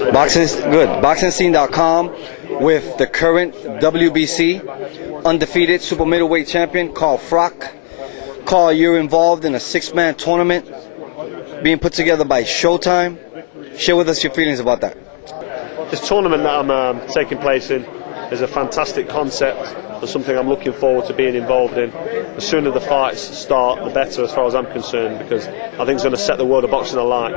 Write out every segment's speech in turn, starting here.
BoxingScene.com with the current WBC undefeated super middleweight champion Carl Froch. Carl, you're involved in a 6-man tournament being put together by Showtime. Share with us your feelings about that. This tournament that I'm taking place in is a fantastic concept and something I'm looking forward to being involved in. The sooner the fights start, the better as far as I'm concerned, because I think it's going to set the world of boxing alight.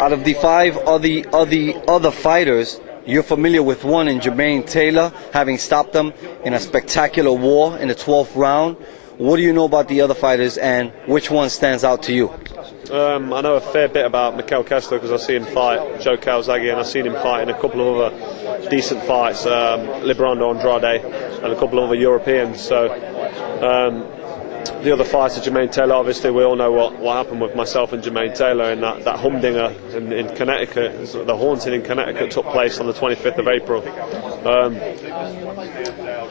Out of the 5 other fighters, you're familiar with one in Jermaine Taylor, having stopped them in a spectacular war in the 12th round. What do you know about the other fighters, and which one stands out to you? I know a fair bit about Mikel Kessler because I've seen him fight Joe Calzaghe, and I've seen him fight in a couple of other decent fights, Librando Andrade and a couple of other Europeans. So the other fighter, Jermaine Taylor, obviously we all know what happened with myself and Jermaine Taylor in that humdinger in Connecticut. The haunting in Connecticut took place on the 25th of April. And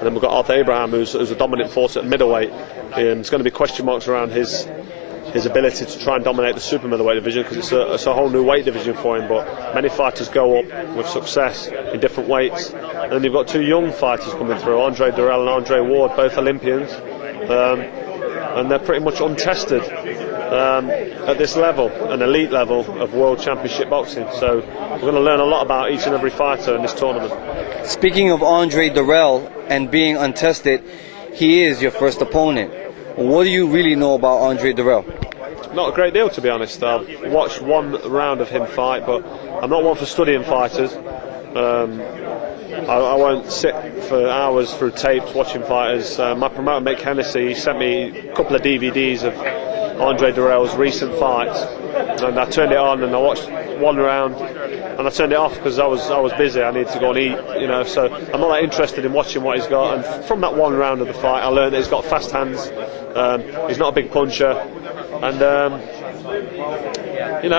then we've got Arthur Abraham, who's a dominant force at middleweight. There's going to be question marks around his ability to try and dominate the super middleweight division, because it's a whole new weight division for him. But many fighters go up with success in different weights. And then you've got 2 young fighters coming through, Andre Dirrell and Andre Ward, both Olympians. And they're pretty much untested at this level, an elite level of world championship boxing. So we're going to learn a lot about each and every fighter in this tournament. Speaking of Andre Dirrell and being untested, he is your first opponent. What do you really know about Andre Dirrell? Not a great deal, to be honest. I've watched 1 round of him fight, but I'm not one for studying fighters. I won't sit for hours through tapes watching fighters. My promoter, Mick Hennessy, he sent me a couple of DVDs of Andre Dirrell's recent fights, and I turned it on and I watched 1 round, and I turned it off because I was busy. I needed to go and eat, so I'm not that interested in watching what he's got. And from that 1 round of the fight, I learned that he's got fast hands. He's not a big puncher, and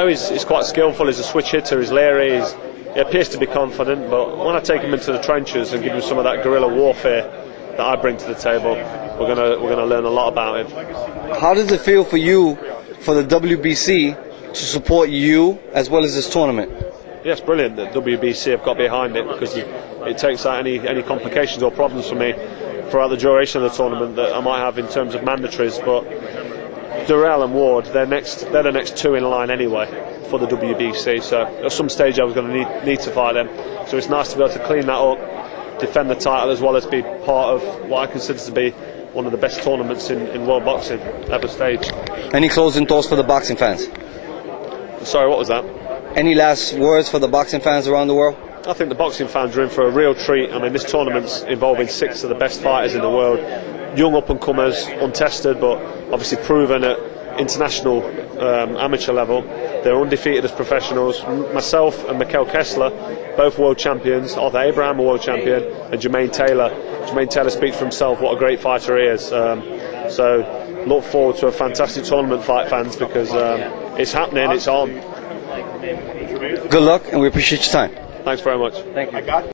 he's quite skillful. He's a switch hitter. He's leery. He appears to be confident, but when I take him into the trenches and give him some of that guerrilla warfare that I bring to the table, we're gonna learn a lot about him. How does it feel for you, for the WBC, to support you as well as this tournament? Yes, brilliant. The WBC have got behind it, because it takes out any complications or problems for me throughout the duration of the tournament that I might have in terms of mandatories. But Dirrell and Ward, they're the next 2 in line anyway for the WBC, so at some stage I was going to need to fight them. So it's nice to be able to clean that up, defend the title, as well as be part of what I consider to be one of the best tournaments in world boxing ever staged. Any closing thoughts for the boxing fans? Sorry, what was that? Any last words for the boxing fans around the world? I think the boxing fans are in for a real treat. I mean, this tournament's involving 6 of the best fighters in the world, young up-and-comers, untested, but obviously proven at international amateur level. They're undefeated as professionals. Myself and Mikel Kessler, both world champions. Arthur Abraham, a world champion, and Jermaine Taylor. Jermaine Taylor speaks for himself what a great fighter he is. So look forward to a fantastic tournament, fight fans, because it's happening, it's on. Good luck, and we appreciate your time. Thanks very much. Thank you.